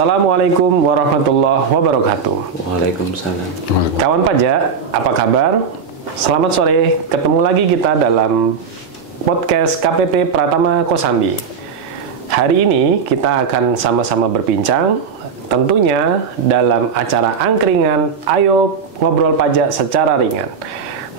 Assalamualaikum warahmatullahi wabarakatuh. Waalaikumsalam. Kawan pajak, apa kabar? Selamat sore, ketemu lagi kita dalam podcast KPP Pratama Kosambi. Hari ini kita akan sama-sama berbincang, tentunya dalam acara angkringan Ayo Ngobrol Pajak secara ringan.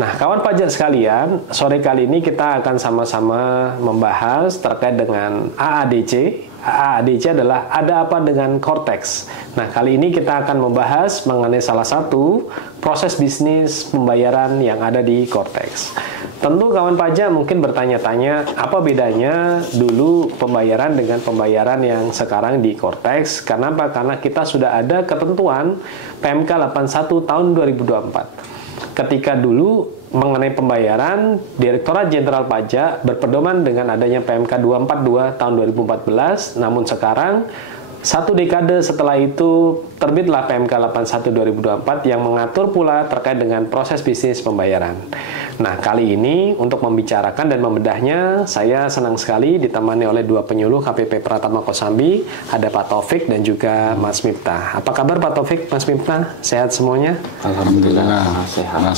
Nah, kawan pajak sekalian, sore kali ini kita akan sama-sama membahas terkait dengan AADC. AADC adalah ada apa dengan Cortex. Nah, kali ini kita akan membahas mengenai salah satu proses bisnis pembayaran yang ada di Cortex. Tentu kawan pajak mungkin bertanya-tanya, apa bedanya dulu pembayaran dengan pembayaran yang sekarang di Cortex? Kenapa? Karena kita sudah ada ketentuan PMK 81 tahun 2024. Ketika dulu mengenai pembayaran, Direktorat Jenderal Pajak berpedoman dengan adanya PMK 242 tahun 2014, namun sekarang satu dekade setelah itu terbitlah PMK 81 2024 yang mengatur pula terkait dengan proses bisnis pembayaran. Nah, kali ini untuk membicarakan dan membedahnya, saya senang sekali ditemani oleh dua penyuluh KPP Pratama Kosambi, ada Pak Taufik dan juga Mas Miftah. Apa kabar Pak Taufik, Mas Miftah? Sehat semuanya? Alhamdulillah sehat.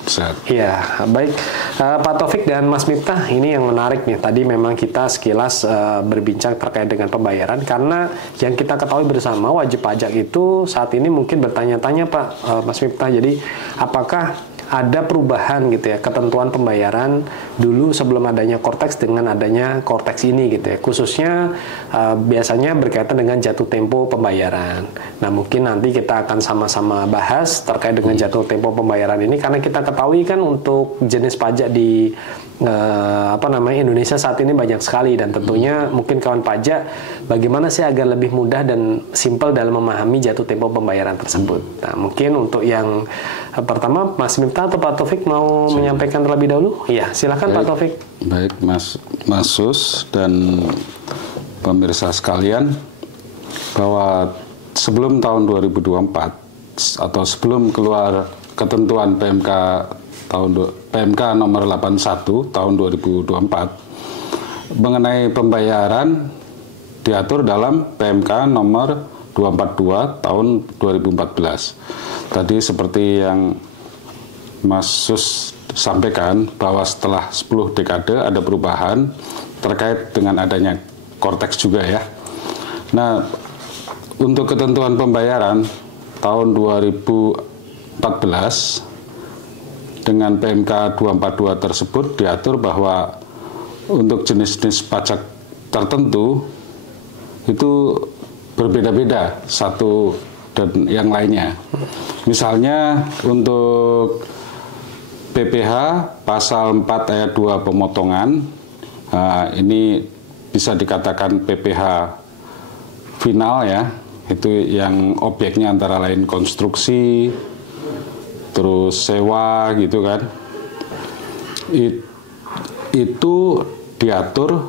Sehat. Iya, baik. Pak Taufik dan Mas Miftah, ini yang menarik nih. Tadi memang kita sekilas berbincang terkait dengan pembayaran, karena yang kita ketahui bersama wajib pajak itu saat ini mungkin bertanya-tanya Pak Mas Miftah. Jadi apakah ada perubahan gitu ya ketentuan pembayaran dulu sebelum adanya Cortex dengan adanya Cortex ini gitu ya, khususnya biasanya berkaitan dengan jatuh tempo pembayaran. Nah, mungkin nanti kita akan sama-sama bahas terkait dengan jatuh tempo pembayaran ini, karena kita ketahui kan untuk jenis pajak di Indonesia saat ini banyak sekali, dan tentunya mungkin kawan pajak bagaimana sih agar lebih mudah dan simpel dalam memahami jatuh tempo pembayaran tersebut. Nah, mungkin untuk yang pertama Mas Miftah atau Pak Taufik mau menyampaikan terlebih dahulu? Iya, silakan Pak Taufik. Baik, Mas Sus dan pemirsa sekalian, bahwa sebelum tahun 2024 atau sebelum keluar ketentuan PMK nomor 81 tahun 2024 mengenai pembayaran diatur dalam PMK nomor 242 tahun 2014. Tadi seperti yang Mas Sus sampaikan, bahwa setelah 10 dekade ada perubahan terkait dengan adanya Cortex juga ya. Nah, untuk ketentuan pembayaran tahun 2014 dengan PMK 242 tersebut diatur bahwa untuk jenis-jenis pajak tertentu itu berbeda-beda satu dan yang lainnya. Misalnya untuk PPh pasal 4 ayat 2 pemotongan, ini bisa dikatakan PPh final ya, itu yang objeknya antara lain konstruksi, terus sewa gitu kan. Itu diatur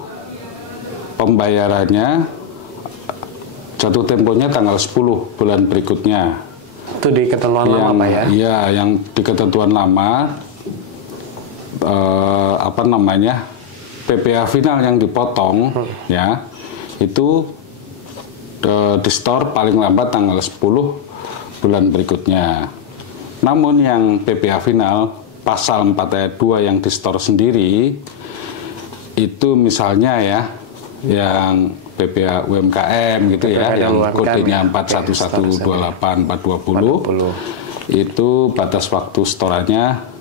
pembayarannya jatuh temponya tanggal 10 bulan berikutnya. Itu di ketentuan lama Pak ya? Iya, yang di ketentuan lama PPh final yang dipotong ya, itu di-store paling lambat tanggal 10 bulan berikutnya. Namun yang PPh final pasal 4 ayat 2 yang di-store sendiri itu misalnya ya, yang PPh UMKM gitu ya, yang kodenya 41128420 itu batas waktu storannya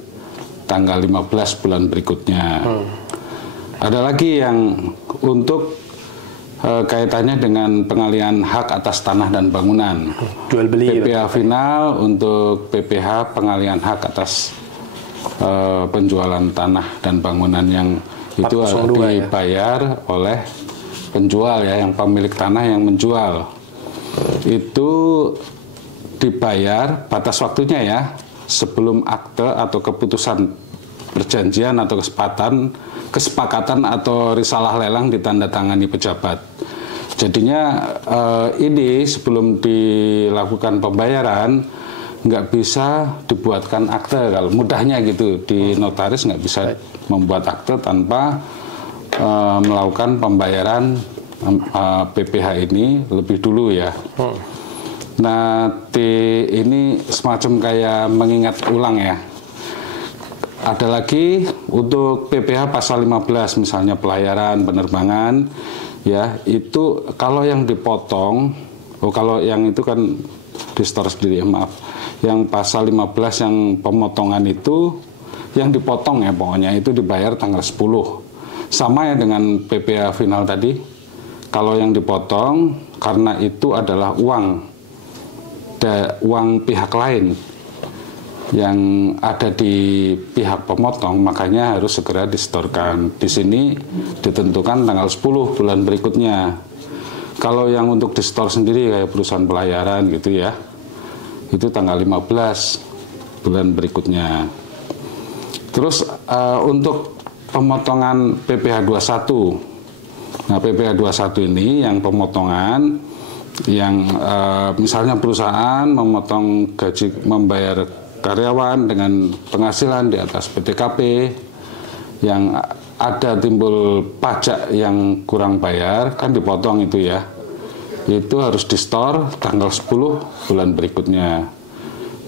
tanggal 15 bulan berikutnya. Ada lagi yang untuk kaitannya dengan pengalihan hak atas tanah dan bangunan. Jual beli. PPh final untuk PPh pengalihan hak atas penjualan tanah dan bangunan yang itu dibayar ya oleh penjual ya, yang pemilik tanah yang menjual. Itu dibayar batas waktunya ya, sebelum akte atau keputusan perjanjian atau kesepakatan atau risalah lelang ditandatangani pejabat. Jadinya ini sebelum dilakukan pembayaran nggak bisa dibuatkan akte, kalau mudahnya gitu, di notaris nggak bisa membuat akte tanpa melakukan pembayaran PPh ini lebih dulu ya. Nah, T ini semacam kayak mengingat ulang ya. Ada lagi untuk PPh pasal 15 misalnya pelayaran penerbangan ya, itu kalau yang dipotong, kalau yang itu kan di store sendiri ya, maaf. Yang pasal 15 yang pemotongan itu yang dipotong ya, pokoknya itu dibayar tanggal 10. Sama ya dengan PPh final tadi. Kalau yang dipotong karena itu adalah uang pihak lain yang ada di pihak pemotong, makanya harus segera distorkan. Di sini ditentukan tanggal 10 bulan berikutnya. Kalau yang untuk distor sendiri kayak perusahaan pelayaran gitu ya, itu tanggal 15 bulan berikutnya. Terus untuk pemotongan PPh 21. Nah, PPh 21 ini yang pemotongan yang misalnya perusahaan memotong gaji, membayar karyawan dengan penghasilan di atas PTKP, yang ada timbul pajak yang kurang bayar, kan dipotong itu ya. Itu harus di-store tanggal 10 bulan berikutnya.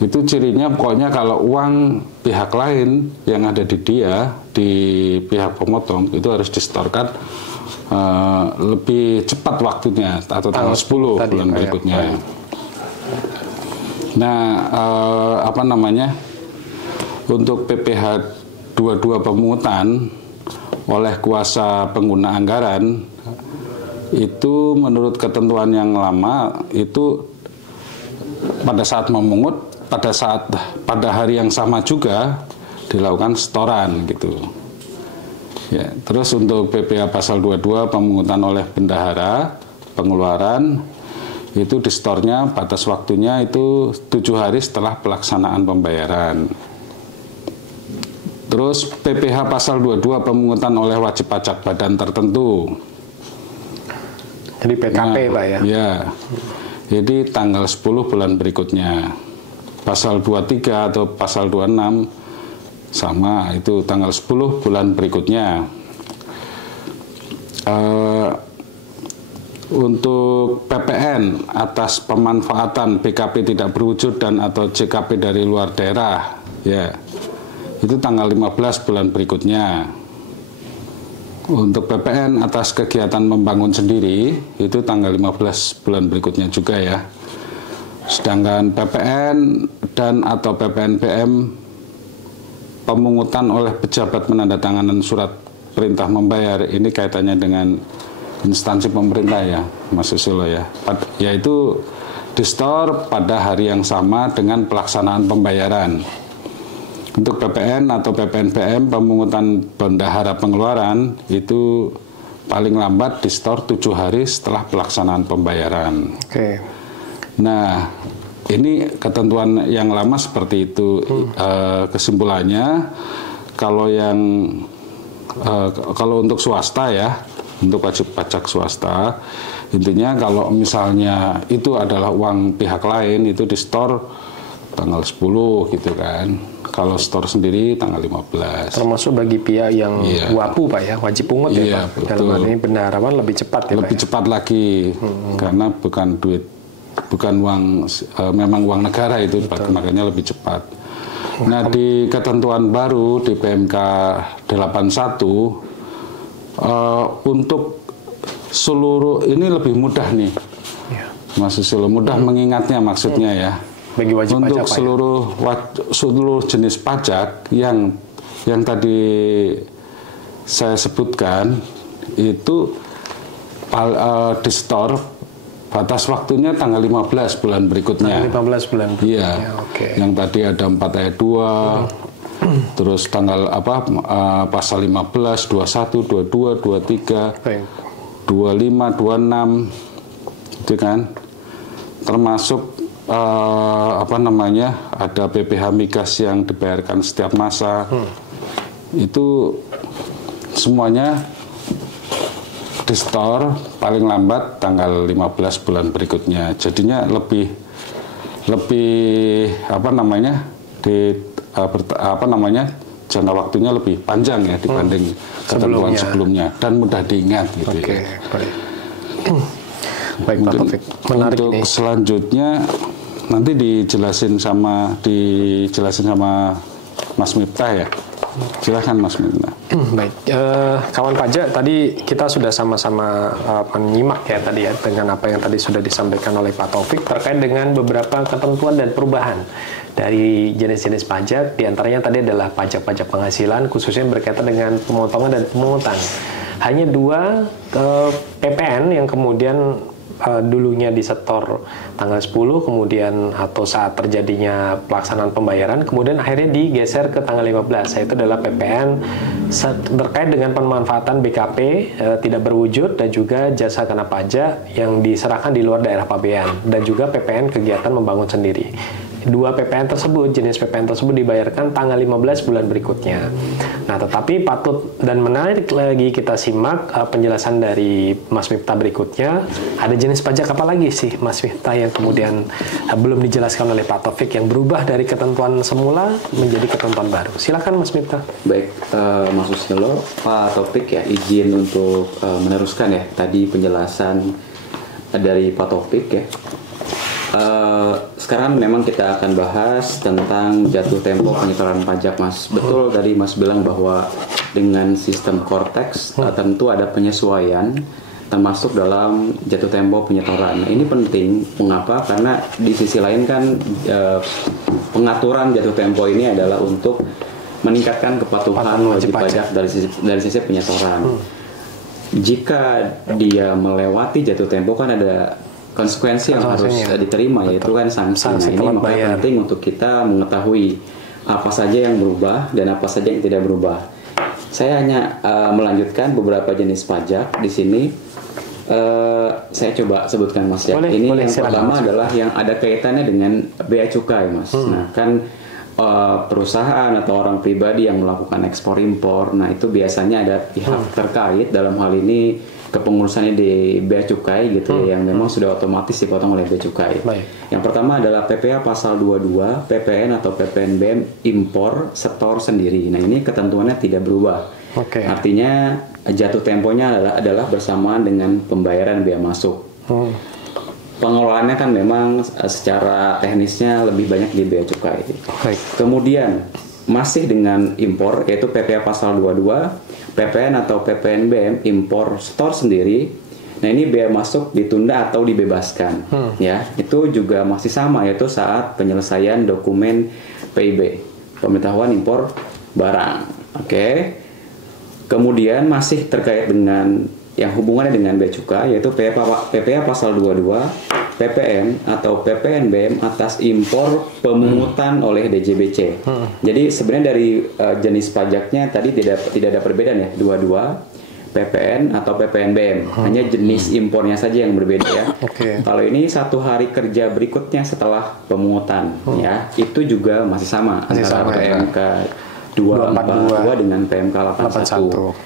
Itu cirinya pokoknya kalau uang pihak lain yang ada di dia, di pihak pemotong, itu harus di-storekan lebih cepat waktunya, atau tanggal 10 bulan berikutnya. Ya. Nah, untuk PPh 22 pemungutan oleh kuasa pengguna anggaran, itu menurut ketentuan yang lama itu pada saat memungut, pada hari yang sama juga dilakukan setoran gitu. Ya, terus untuk PPh pasal 22 pemungutan oleh bendahara pengeluaran, itu di store-nya batas waktunya itu 7 hari setelah pelaksanaan pembayaran. Terus PPh pasal 22 pemungutan oleh wajib pajak badan tertentu. Jadi PKP Pak ya? Ya, jadi tanggal 10 bulan berikutnya. Pasal 23 atau pasal 26 sama, itu tanggal 10 bulan berikutnya. Untuk PPN atas pemanfaatan BKP tidak berwujud dan atau JKP dari luar daerah, ya, itu tanggal 15 bulan berikutnya. Untuk PPN atas kegiatan membangun sendiri, itu tanggal 15 bulan berikutnya juga ya. Sedangkan PPN dan atau PPNBM pemungutan oleh pejabat penandatanganan surat perintah membayar, ini kaitannya dengan instansi pemerintah ya, Mas Susilo ya. Yaitu di store pada hari yang sama dengan pelaksanaan pembayaran. Untuk PPN atau PPNBM pemungutan bendahara pengeluaran itu paling lambat di store 7 hari setelah pelaksanaan pembayaran. Oke. Nah, ini ketentuan yang lama seperti itu. Kesimpulannya, kalau untuk swasta ya, untuk wajib pajak swasta, intinya kalau misalnya itu adalah uang pihak lain, itu di store tanggal 10 gitu kan. Kalau store sendiri tanggal 15. Termasuk bagi pihak yang WAPU Pak ya, wajib pungut ya Pak. Dalam hal ini bendaharawan lebih cepat ya lebih Pak, cepat lagi, karena bukan uang, memang uang negara itu, makanya lebih cepat. Nah, di ketentuan baru di PMK 81 untuk seluruh ini lebih mudah nih, Mas Susilo, mudah mengingatnya maksudnya ya. Bagi wajib untuk pajak, seluruh jenis pajak yang tadi saya sebutkan itu di store batas waktunya tanggal 15 bulan berikutnya. Tanggal 15 bulan berikutnya. Iya. Oke. Yang tadi ada 4 ayat 2. Terus tanggal pasal 15, 21, 22, 23, 25, 26 itu kan. Termasuk ada PPh migas yang dibayarkan setiap masa. Itu semuanya di store paling lambat tanggal 15 bulan berikutnya. Jadinya lebih jangka waktunya lebih panjang ya dibanding ketentuan sebelumnya dan mudah diingat gitu ya. Baik. Baik Pak Taufik, menarik untuk nih. selanjutnya nanti dijelasin sama Mas Miftah ya. Silakan Mas Miftah. Baik, kawan pajak, tadi kita sudah sama-sama menyimak ya tadi ya dengan apa yang tadi sudah disampaikan oleh Pak Taufik terkait dengan beberapa ketentuan dan perubahan dari jenis-jenis pajak. Di antaranya tadi adalah pajak-pajak penghasilan, khususnya berkaitan dengan pemotongan dan pemungutan. Hanya 2 PPN yang kemudian dulunya disetor tanggal 10, kemudian atau saat terjadinya pelaksanaan pembayaran, kemudian akhirnya digeser ke tanggal 15, yaitu adalah PPN terkait dengan pemanfaatan BKP tidak berwujud dan juga jasa kena pajak yang diserahkan di luar daerah pabean, dan juga PPN kegiatan membangun sendiri. 2 PPN tersebut, jenis PPN tersebut dibayarkan tanggal 15 bulan berikutnya. Nah, tetapi patut dan menarik lagi kita simak penjelasan dari Mas Miftah berikutnya. Ada jenis pajak apa lagi sih Mas Miftah yang kemudian belum dijelaskan oleh Pak Taufik yang berubah dari ketentuan semula menjadi ketentuan baru? Silakan Mas Miftah. Baik, Mas Susilo, Pak Taufik ya, izin untuk meneruskan ya tadi penjelasan dari Pak Taufik ya. Sekarang memang kita akan bahas tentang jatuh tempo penyetoran pajak, Mas. Betul tadi Mas bilang bahwa dengan sistem Cortex tentu ada penyesuaian termasuk dalam jatuh tempo penyetoran. Nah, ini penting, mengapa? Karena di sisi lain kan pengaturan jatuh tempo ini adalah untuk meningkatkan kepatuhan wajib pajak dari sisi penyetoran. Jika dia melewati jatuh tempo kan ada konsekuensi yang harus diterima, yaitu kan sanksi. Nah, ini makanya penting untuk kita mengetahui apa saja yang berubah dan apa saja yang tidak berubah. Saya hanya melanjutkan beberapa jenis pajak di sini. Saya coba sebutkan Mas ya. Ini yang pertama adalah yang ada kaitannya dengan bea cukai, Mas. Nah, kan perusahaan atau orang pribadi yang melakukan ekspor impor, nah itu biasanya ada pihak terkait, dalam hal ini kepengurusannya di bea cukai gitu ya, yang memang sudah otomatis dipotong oleh bea cukai. Yang pertama adalah PPh pasal 22, PPN atau PPNBM impor setor sendiri. Nah, ini ketentuannya tidak berubah. Artinya jatuh temponya adalah bersamaan dengan pembayaran bea masuk. Pengelolaannya kan memang secara teknisnya lebih banyak di bea cukai. Kemudian masih dengan impor, yaitu PPh pasal 22, PPN atau PPNBM impor setor sendiri. Nah, ini bea masuk ditunda atau dibebaskan. Ya, itu juga masih sama, yaitu saat penyelesaian dokumen PIB, pemberitahuan impor barang. Kemudian masih terkait dengan yang hubungannya dengan bea cukai, yaitu PPh pasal 22, PPN atau PPNBM atas impor pemungutan oleh DJBC. Jadi sebenarnya dari jenis pajaknya tadi tidak ada perbedaan ya, dua-dua PPN atau PPNBM, hanya jenis impornya saja yang berbeda ya. Kalau ini 1 hari kerja berikutnya setelah pemungutan ya, itu juga masih sama antara PMK 242 dengan PMK 81.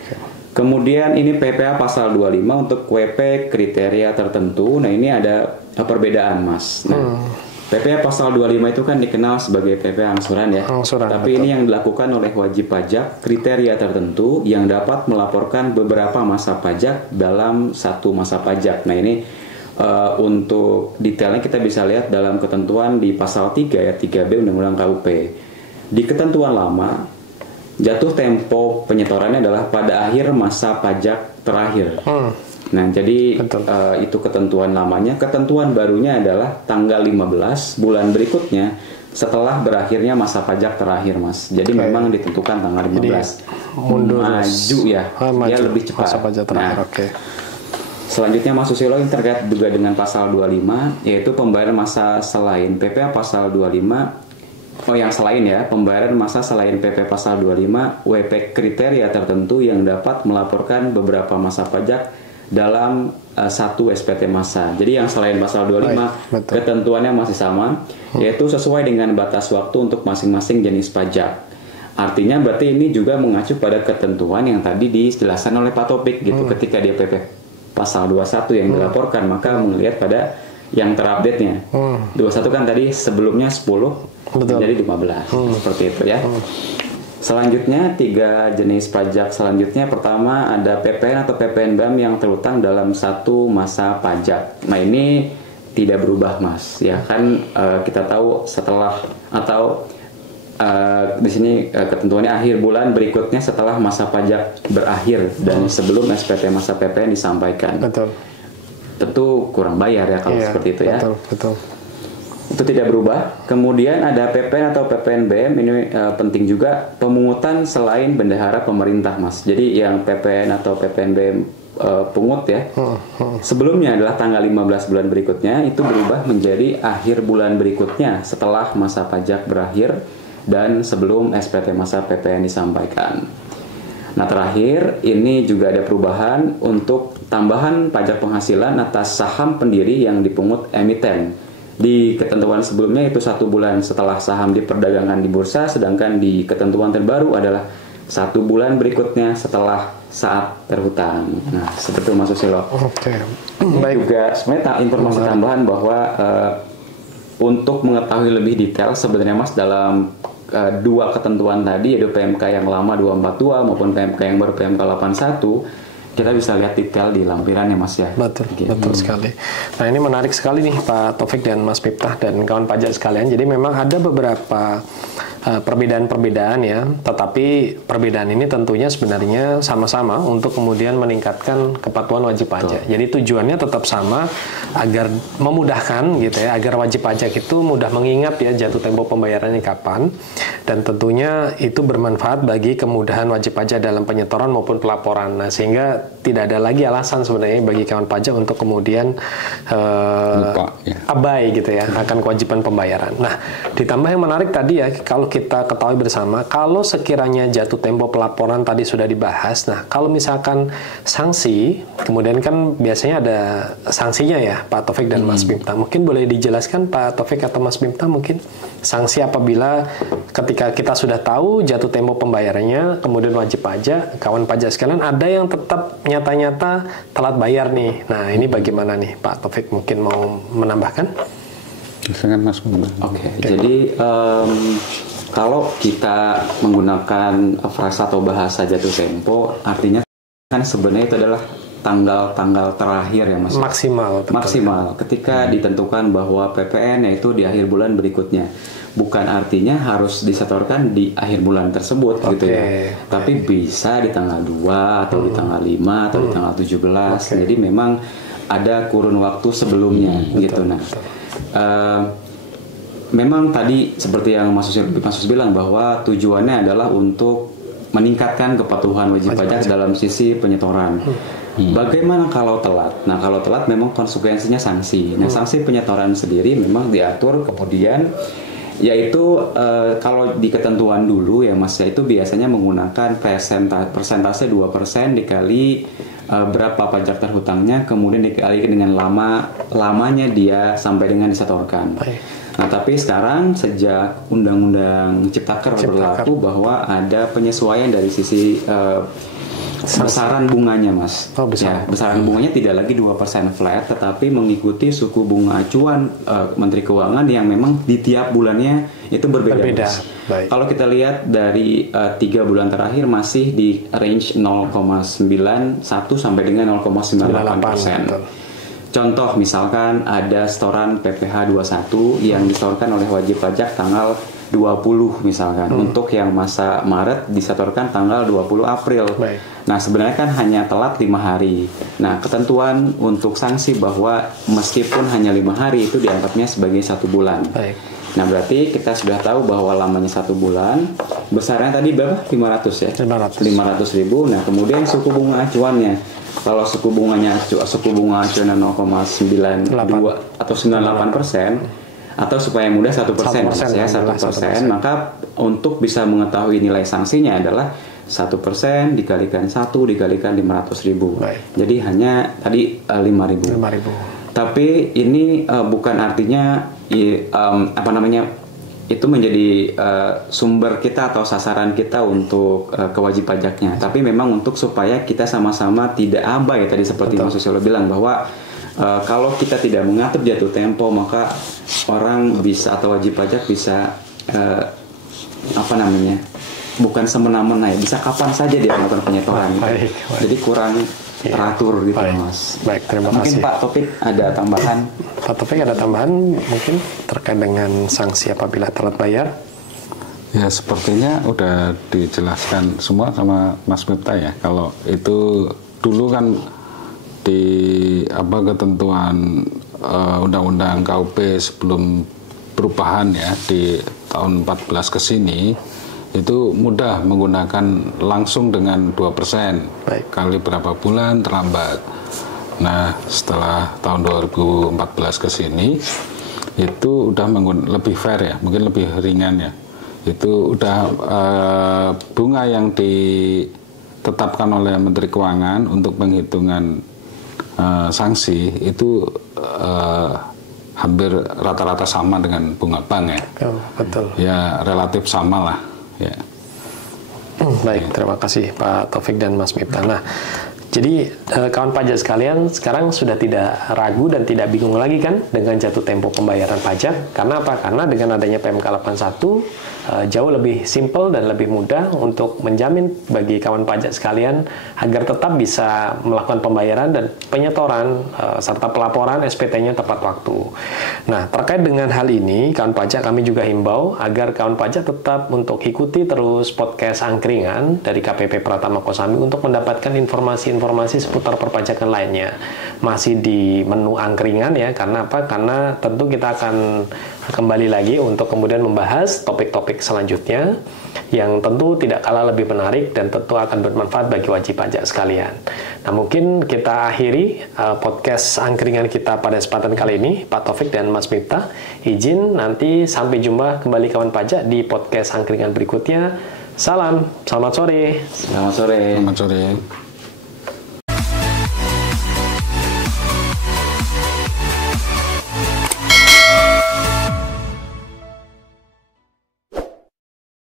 Kemudian ini PPh pasal 25 untuk WP kriteria tertentu. Nah, ini ada perbedaan, Mas. Nah, PPh pasal 25 itu kan dikenal sebagai PPh angsuran ya. Tapi ini yang dilakukan oleh wajib pajak kriteria tertentu yang dapat melaporkan beberapa masa pajak dalam satu masa pajak. Nah, ini untuk detailnya kita bisa lihat dalam ketentuan di pasal 3 ya, 3B Undang-Undang KUP. Di ketentuan lama, jatuh tempo penyetorannya adalah pada akhir masa pajak terakhir. Nah, jadi itu ketentuan lamanya. Ketentuan barunya adalah tanggal 15 bulan berikutnya setelah berakhirnya masa pajak terakhir, Mas. Jadi memang ditentukan tanggal 15. Mundur maju ya, dia lebih cepat. Masa pajak terakhir. Selanjutnya Mas Susilo yang terkait juga dengan pasal 25, yaitu pembayaran masa selain PPh pasal 25. Yang selain ya, pembayaran masa selain PP pasal 25, WP kriteria tertentu yang dapat melaporkan beberapa masa pajak dalam satu SPT masa. Jadi yang selain pasal 25, ketentuannya masih sama, yaitu sesuai dengan batas waktu untuk masing-masing jenis pajak. Artinya berarti ini juga mengacu pada ketentuan yang tadi dijelaskan oleh Pak Taufik gitu. Ketika dia PP pasal 21 yang dilaporkan, maka melihat pada yang terupdate-nya. 21 kan tadi sebelumnya 10, jadi 15. Seperti itu ya. Selanjutnya 3 jenis pajak selanjutnya, pertama ada PPN atau PPNBM yang terhutang dalam satu masa pajak. Nah ini tidak berubah Mas, ya kan kita tahu setelah atau di sini ketentuannya akhir bulan berikutnya setelah masa pajak berakhir dan sebelum SPT masa PPN disampaikan. Betul. Tentu kurang bayar ya kalau seperti itu ya. Betul. Itu tidak berubah. Kemudian ada PPN atau PPNBM, ini penting juga, pemungutan selain bendahara pemerintah Mas. Jadi yang PPN atau PPNBM pungut ya, sebelumnya adalah tanggal 15 bulan berikutnya, itu berubah menjadi akhir bulan berikutnya setelah masa pajak berakhir dan sebelum SPT masa PPN disampaikan. Nah terakhir, ini juga ada perubahan untuk tambahan pajak penghasilan atas saham pendiri yang dipungut emiten. Di ketentuan sebelumnya itu 1 bulan setelah saham diperdagangkan di bursa, sedangkan di ketentuan terbaru adalah 1 bulan berikutnya setelah saat terhutang. Nah, seperti itu Mas Susilo. Oke. Baik. Juga sebenarnya informasi tambahan bahwa untuk mengetahui lebih detail sebenarnya Mas dalam 2 ketentuan tadi, yaitu PMK yang lama 242 maupun PMK yang baru PMK 81, kita bisa lihat detail di lampiran ya Mas ya. Betul, betul sekali. Nah ini menarik sekali nih Pak Taufik dan Mas Miftah dan kawan pajak sekalian. Jadi memang ada beberapa perbedaan-perbedaan ya, tetapi perbedaan ini tentunya sebenarnya sama-sama untuk kemudian meningkatkan kepatuhan wajib pajak. Jadi tujuannya tetap sama agar memudahkan gitu ya, agar wajib pajak itu mudah mengingat ya jatuh tempo pembayarannya kapan, dan tentunya itu bermanfaat bagi kemudahan wajib pajak dalam penyetoran maupun pelaporan. Nah sehingga tidak ada lagi alasan sebenarnya bagi kawan pajak untuk kemudian abai gitu ya akan kewajiban pembayaran. Nah ditambah yang menarik tadi ya, kalau kita ketahui bersama, kalau sekiranya jatuh tempo pelaporan tadi sudah dibahas, nah kalau misalkan sanksi, kemudian kan biasanya ada sanksinya ya Pak Taufik dan Mas Miftah. Mungkin boleh dijelaskan Pak Taufik atau Mas Miftah mungkin sanksi apabila ketika kita sudah tahu jatuh tempo pembayarannya, kemudian wajib pajak, kawan pajak sekalian ada yang tetap nyata-nyata telat bayar nih. Nah ini bagaimana nih Pak Taufik, mungkin mau menambahkan? Silakan Mas. Oke. Jadi kalau kita menggunakan frasa atau bahasa jatuh tempo, artinya kan sebenarnya itu adalah tanggal terakhir ya Mas. Maksimal ketika ditentukan bahwa PPN yaitu di akhir bulan berikutnya. Bukan artinya harus disetorkan di akhir bulan tersebut gitu ya. Tapi bisa di tanggal 2 atau di tanggal 5 atau di tanggal 17. Jadi memang ada kurun waktu sebelumnya gitu. Nah, memang tadi seperti yang Mas Sus bilang bahwa tujuannya adalah untuk meningkatkan kepatuhan wajib pajak dalam sisi penyetoran. Bagaimana kalau telat? Nah, kalau telat memang konsekuensinya sanksi. Nah, sanksi penyetoran sendiri memang diatur kemudian, yaitu kalau di ketentuan dulu ya Mas ya, itu biasanya menggunakan persentase 2% dikali berapa pajak terhutangnya, kemudian dikalikan dengan lamanya dia sampai dengan disetorkan. Nah tapi sekarang sejak Undang-Undang Ciptaker berlaku bahwa ada penyesuaian dari sisi besaran bunganya Mas. Besaran bunganya tidak lagi 2% flat, tetapi mengikuti suku bunga acuan Menteri Keuangan yang memang di tiap bulannya itu berbeda. Kalau kita lihat dari 3 bulan terakhir masih di range 0,91 sampai dengan 0,98%. Contoh misalkan ada setoran PPh 21 yang disetorkan oleh wajib pajak tanggal 20 misalkan. Untuk yang masa Maret disetorkan tanggal 20 April. Nah sebenarnya kan hanya telat 5 hari. Nah ketentuan untuk sanksi bahwa meskipun hanya 5 hari itu dianggapnya sebagai 1 bulan. Nah berarti kita sudah tahu bahwa lamanya 1 bulan. Besarnya tadi berapa? 500 ya? 500.000. Nah kemudian suku bunga acuannya. Kalau suku bunga acuan 0,92 atau 98%, atau supaya mudah 1% ya 1%, maka untuk bisa mengetahui nilai sanksinya adalah 1% dikalikan 1 dikalikan 500.000. Jadi hanya tadi 5.000. Tapi ini bukan artinya itu menjadi sumber kita atau sasaran kita untuk kewajib pajaknya. Tapi memang untuk supaya kita sama-sama tidak abai tadi seperti Mas Susilo bilang bahwa kalau kita tidak mengatur jatuh tempo maka orang bisa atau wajib pajak bisa bukan semena-mena ya, bisa kapan saja dia melakukan penyetoran. Baik. Jadi kurang teratur gitu Baik. Mas. Baik, terima Mungkin kasih. Pak Taufik ada tambahan? Pak Taufik ada tambahan mungkin terkait dengan sanksi apabila telat bayar? Ya sepertinya udah dijelaskan semua sama Mas Miftah ya. Kalau itu dulu kan di ketentuan Undang-Undang KUP sebelum perubahan ya di tahun 14 ke sini itu mudah menggunakan langsung dengan 2% Baik. kali berapa bulan terlambat. Nah setelah tahun 2014 ke sini itu udah lebih fair ya, mungkin lebih ringan ya. Itu udah bunga yang ditetapkan oleh Menteri Keuangan untuk penghitungan sanksi itu hampir rata-rata sama dengan bunga bank ya. Oh, betul. Ya relatif sama lah. Ya. Baik, terima kasih Pak Taufik dan Mas Miftah. Nah, jadi kawan pajak sekalian sekarang sudah tidak ragu dan tidak bingung lagi kan dengan jatuh tempo pembayaran pajak. Karena apa? Karena dengan adanya PMK 81 jauh lebih simpel dan lebih mudah untuk menjamin bagi kawan pajak sekalian agar tetap bisa melakukan pembayaran dan penyetoran serta pelaporan SPT-nya tepat waktu. Nah, terkait dengan hal ini, kawan pajak kami juga himbau agar kawan pajak tetap untuk ikuti terus podcast angkringan dari KPP Pratama Kosambi untuk mendapatkan informasi-informasi seputar perpajakan lainnya. Masih di menu angkringan ya, karena apa? Karena tentu kita akan kembali lagi untuk kemudian membahas topik-topik selanjutnya yang tentu tidak kalah lebih menarik dan tentu akan bermanfaat bagi wajib pajak sekalian. Nah, mungkin kita akhiri podcast angkringan kita pada kesempatan kali ini. Pak Taufik dan Mas Miftah izin nanti sampai jumpa kembali kawan pajak di podcast angkringan berikutnya. Salam, selamat sore. Selamat sore. Selamat sore.